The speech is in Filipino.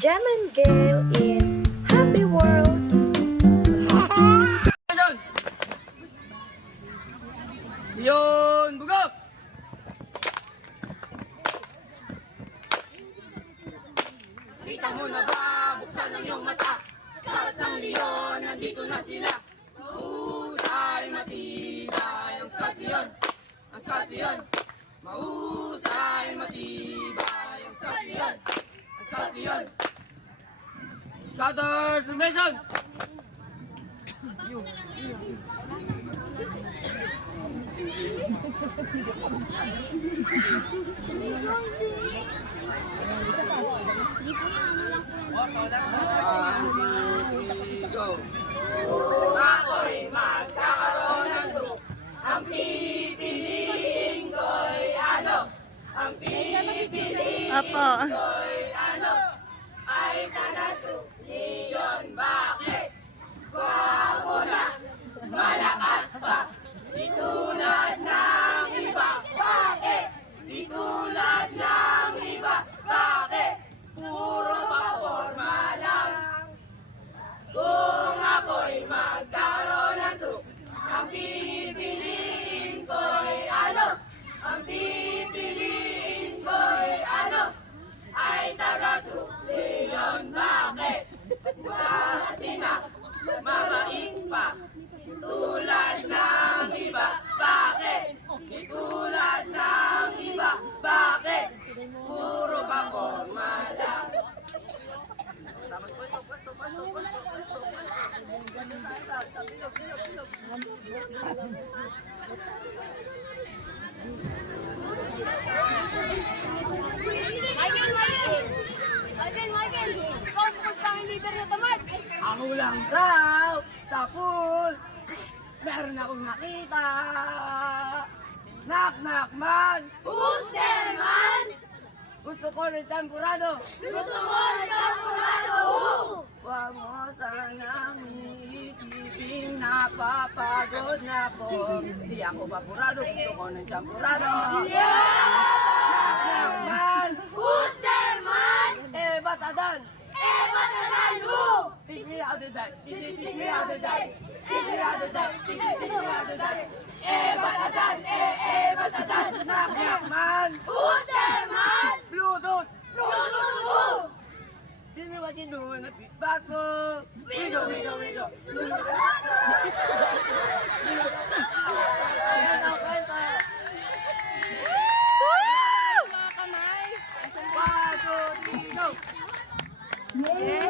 Jam and Gale in Happy World. Yun, bugo! Kita mo na ba, buksan ang iyong mata. Scout ng leon, nandito na sila. Mahusay, matibay ang scout leon. Ang scout leon. Mahusay, matibay ang scout leon. Ang scout leon. Scouters, formation! Go! Ako'y magkakaroon ng troop. Ang pipiliin ko'y ano? Ang pipiliin ko'y ano? Ay taga-troop leon. Bakit? Bago na, malakas pa. Di tulad ng iba. Bakit? Di tulad ng iba. Bakit? Puro paporma lang. Kung ako'y magkaroon ng troop, ang pipiliin ko'y ano? Ang pipiliin ko'y ano? Ay taga-troop leon. Bakit? Dati na, mabait pa. Tulad ng iba. Bakit? Di tulad ng iba. Bakit? Puro paporma lang. Michael! Ikaw ang pupuntang leader na tamad! Ako lang sa pool. Meron akong nakita. Knock knock man. Who's there, man? Gusto ko ng champurado. Gusto mo ng kampurado? Huwag mo sanang iisipin napapagod na ako. Di ako papurado. Gusto ko ng champurado. Knock knock man. Who's there, man? Batadan. Matalan who? Teach me how to die. Teach me how to die. Teach me how to die. Teach me how to die. Batadan. Batadan. Knock knock man. Who's there, man? Bluetooth. Bluetooth who? Tell me what you doing at feedback mo. Wiggle. Ayan ang kwento. Woo! Mga kamay. 1, 2, 3, go! Yeah!